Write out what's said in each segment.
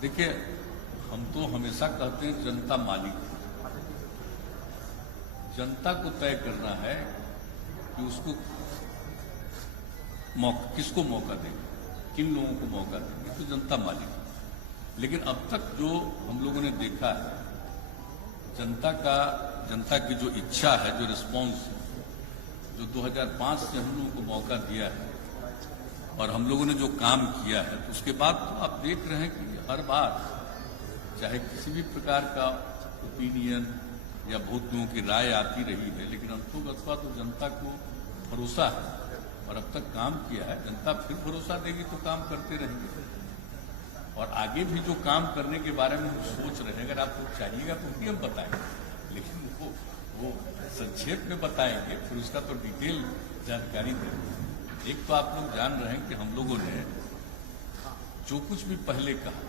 देखिए, हम तो हमेशा कहते हैं जनता मालिक है। जनता को तय करना है कि उसको किसको मौका देंगे, किन लोगों को मौका देंगे, तो जनता मालिक है। लेकिन अब तक जो हम लोगों ने देखा है, जनता की जो इच्छा है, जो रिस्पॉन्स है, जो 2005 से हम लोगों को मौका दिया है और हम लोगों ने जो काम किया है, तो उसके बाद तो आप देख रहे हैं कि हर बार चाहे किसी भी प्रकार का ओपिनियन या बहुत लोगों की राय आती रही है, लेकिन अंततः तो जनता को भरोसा है और अब तक काम किया है। जनता फिर भरोसा देगी तो काम करते रहेंगे और आगे भी जो काम करने के बारे में हम सोच रहे हैं, अगर आपको चाहिएगा तो भी हम बताएंगे, लेकिन वो संक्षेप में बताएंगे, फिर उसका तो डिटेल जानकारी देंगे। एक तो आप लोग जान रहे हैं कि हम लोगों ने जो कुछ भी पहले कहा,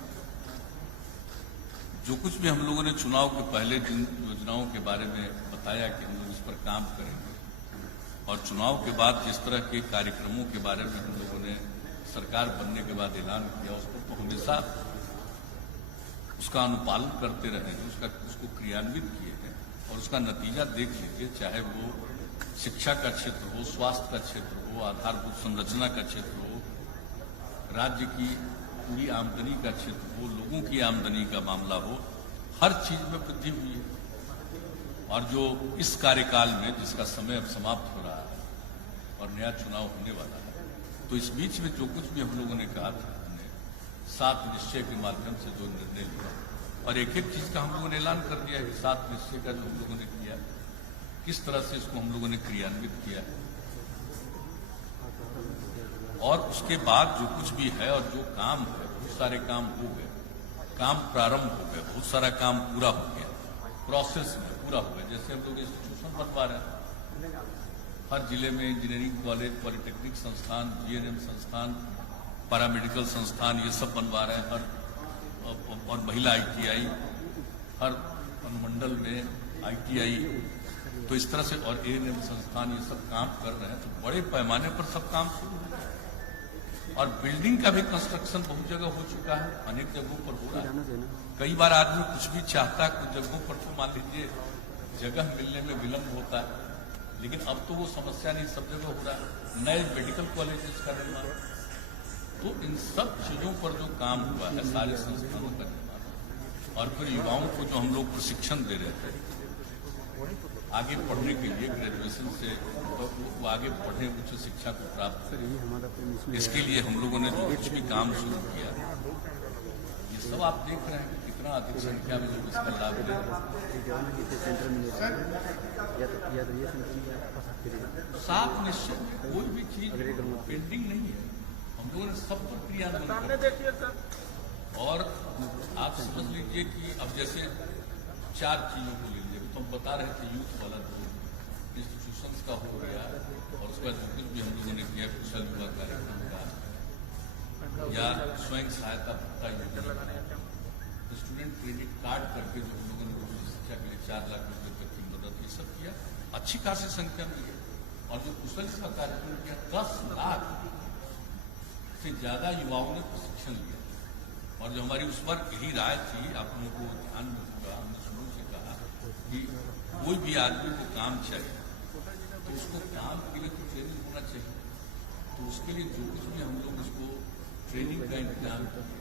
जो कुछ भी हम लोगों ने चुनाव के पहले जिन योजनाओं के बारे में बताया कि हम लोग इस पर काम करेंगे, और चुनाव के बाद जिस तरह के कार्यक्रमों के बारे में हम लोगों ने सरकार बनने के बाद ऐलान किया, उसको तो हमेशा उसका अनुपालन करते रहे हैं, उसको क्रियान्वित किए हैं और उसका नतीजा देख लीजिए। चाहे वो शिक्षा का क्षेत्र हो, स्वास्थ्य का क्षेत्र हो, आधारभूत संरचना का क्षेत्र हो, राज्य की पूरी आमदनी का क्षेत्र हो, लोगों की आमदनी का मामला हो, हर चीज में वृद्धि हुई है। और जो इस कार्यकाल में, जिसका समय अब समाप्त हो रहा है और नया चुनाव होने वाला है, तो इस बीच में जो कुछ भी हम लोगों ने कहा था, हमने 7 निश्चय के माध्यम से जो निर्णय लिया और एक एक चीज का हम लोगों ने ऐलान कर दिया कि 7 निश्चय का जो हम लोगों ने किया, किस तरह से इसको हम लोगों ने क्रियान्वित किया है। और उसके बाद जो कुछ भी है और जो काम है, बहुत सारे काम हो गए, काम प्रारंभ हो गए, बहुत सारा काम पूरा हो गया, प्रोसेस में पूरा हो गया। जैसे हम लोग इंस्टीट्यूशन बनवा रहे हैं, हर जिले में इंजीनियरिंग कॉलेज, पॉलिटेक्निक संस्थान, जीएनएम संस्थान, पैरामेडिकल संस्थान, ये सब बनवा रहे हैं। और महिला आईटीआई, हर अनुमंडल में आईटीआई, तो इस तरह से, और एएनएम संस्थान, ये सब काम कर रहे हैं। तो बड़े पैमाने पर सब काम शुरू हो गया और बिल्डिंग का भी कंस्ट्रक्शन बहुत जगह हो चुका है, अनेक जगहों पर हो रहा है। कई बार आदमी कुछ भी चाहता है, कुछ जगहों पर तो मान लीजिए जगह मिलने में विलंब होता है, लेकिन अब तो वो समस्या नहीं, सब जगह हो रहा है। नए मेडिकल कॉलेजेस का निर्माण, तो इन सब चीजों पर जो काम हुआ है, सारे संस्थानों का निर्माण, और फिर युवाओं को जो हम लोग प्रशिक्षण दे रहे थे आगे पढ़ने के लिए, ग्रेजुएशन से तो वो आगे पढ़े, उच्च शिक्षा को प्राप्त करें, इसके लिए हम लोगों ने जो कुछ भी काम शुरू किया, ये सब आप देख रहे हैं कि कितना अधिक संख्या में लोग इसका लाभ ले रहे हैं। 7 निश्चय में कोई भी चीज पेंडिंग नहीं है, हम लोगों ने सब पर क्रियान्वित। और आप समझ लीजिए कि अब जैसे 4 चीजों को ले लीजिए, तो हम बता रहे थे यूथ वाला जो इंस्टीट्यूशंस का हो गया, और उसका जो कुछ भी हम लोगों ने किया, कुशल युवा कार्यक्रम का, या स्वयं सहायता भत्ता योजना, स्टूडेंट क्रेडिट कार्ड करके जो हम लोगों ने उच्च शिक्षा के लिए 4 लाख रुपए तक की मदद, ये सब किया, अच्छी खासी संख्या में है। और जो कुशल युवा कार्यक्रम किया, 10 लाख से ज्यादा युवाओं ने प्रशिक्षण लिया। और जो हमारी उस पर यही राय थी, आप लोगों को ध्यान में होगा, हमने शुरू से कहा कि कोई भी आदमी को काम चाहिए तो उसको काम के लिए तो ट्रेनिंग होना चाहिए, तो उसके लिए जो कुछ भी हम लोग उसको ट्रेनिंग का इंतजाम करें,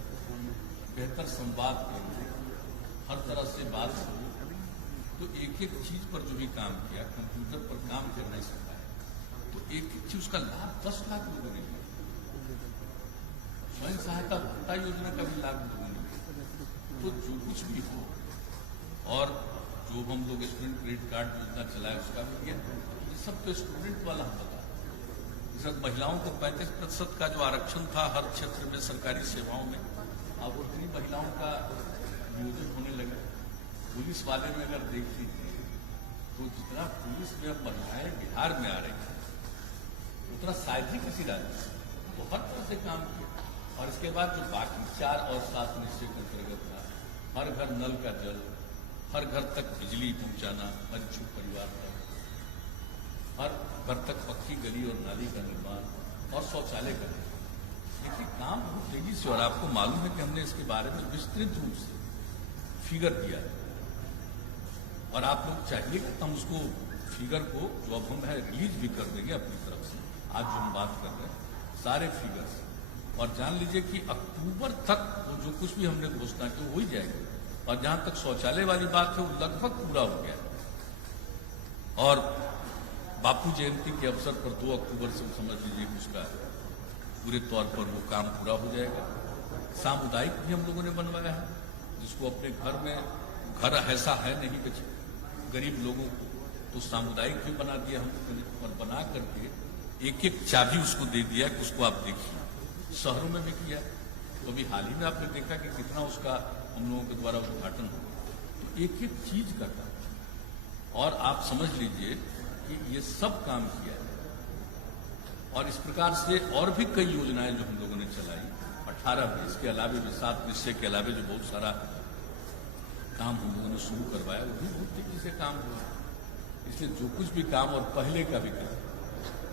बेहतर संवाद करें, हर तरह से बात हो, तो एक एक चीज पर जो भी काम किया, कंप्यूटर पर काम करना सिखाया, तो एक एक चीज उसका लाभ 10 लाख लोगों ने लिया। स्वयं सहायता भत्ता योजना का भी लाभ लोगों ने लिया। तो जो कुछ भी हो, और जो हम लोग स्टूडेंट क्रेडिट कार्ड योजना चलाए, उसका भी किया, ये सब तो स्टूडेंट वाला हम बता। जैसे महिलाओं को 35% का जो आरक्षण था हर क्षेत्र में सरकारी सेवाओं में, अब उतनी महिलाओं का नियोजन होने लगा। पुलिस वाले में अगर देख लीजिए तो जितना पुलिस में महिलाएं बिहार में आ रही है, उतना शायद ही किसी राज्य में, वो हर तरह से काम किया। और इसके बाद जो बाकी 4 और 7 निश्चय के अंतर्गत था, हर घर नल का जल, हर घर तक बिजली पहुंचाना, हर इच्छुक परिवार तक, हर घर तक पक्की गली और नाली का निर्माण और शौचालय का निर्माण, देखिए काम बहुत तेजी से, और आपको मालूम है कि हमने इसके बारे में विस्तृत रूप से फिगर दिया है, और आप लोग चाहिएगा तो हम उसको फिगर को जो अब हम है रिलीज भी कर देंगे अपनी तरफ से। आज जो हम बात कर रहे हैं सारे फिगर्स, और जान लीजिए कि अक्टूबर तक वो जो कुछ भी हमने घोषणा की हो ही जाएगी। और जहां तक शौचालय वाली बात है वो लगभग पूरा हो गया, और बापू जयंती के अवसर पर 2 अक्टूबर से समझ लीजिए उसका पूरे तौर पर वो काम पूरा हो जाएगा। सामुदायिक भी हम लोगों ने बनवाया है, जिसको अपने घर में, घर ऐसा है नहीं कि गरीब लोगों को, तो सामुदायिक भी बना दिया हम, और बना करके एक एक चाबी उसको दे दिया कि उसको आप देखिए। शहरों में भी किया, तो अभी हाल ही में आपने देखा कि कितना उसका हम लोगों के द्वारा उद्घाटन हुआ। तो एक एक चीज का काम, और आप समझ लीजिए कि ये सब काम किया है। और इस प्रकार से और भी कई योजनाएं जो हम लोगों ने चलाई 18 में, इसके अलावे भी 7 निश्चय के अलावे जो बहुत सारा काम हम लोगों ने शुरू करवाया, वो भी बहुत तेजी से काम हुआ। इसलिए जो कुछ भी काम, और पहले का भी काम,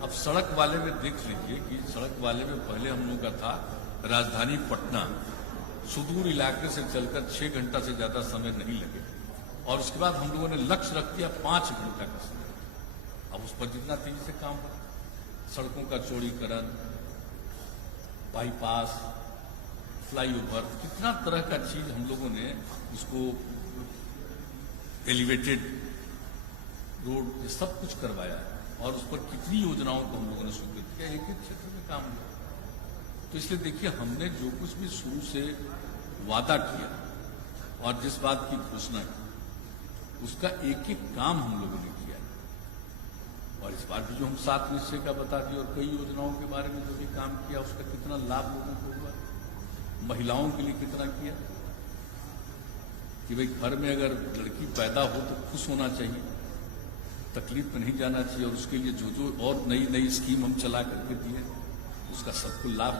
अब सड़क वाले में देख लीजिए कि सड़क वाले में पहले हम लोगों का था राजधानी पटना सुदूर इलाके से चलकर 6 घंटा से ज्यादा समय नहीं लगे, और उसके बाद हम लोगों ने लक्ष्य रख दिया 5 घंटा का समय। अब उस पर जितना तेजी से काम हुआ, सड़कों का चौड़ीकरण, बाईपास, फ्लाईओवर, कितना तरह का चीज हम लोगों ने उसको एलिवेटेड रोड, ये सब कुछ करवाया है, और उस पर कितनी योजनाओं को हम लोगों ने स्वीकृत किया, एक एक क्षेत्र में काम हुआ। तो इसलिए देखिए हमने जो कुछ भी शुरू से वादा किया और जिस बात की घोषणा की, उसका एक एक काम हम लोगों ने किया। और इस बार भी जो हम 7 निश्चय का बता दिए, और कई योजनाओं के बारे में जो भी काम किया, उसका कितना लाभ लोगों को हुआ, महिलाओं के लिए कितना किया कि भाई घर में अगर लड़की पैदा हो तो खुश होना चाहिए, तकलीफ में नहीं जाना चाहिए, और उसके लिए जो जो और नई नई स्कीम हम चला करके दिए, उसका सबको लाभ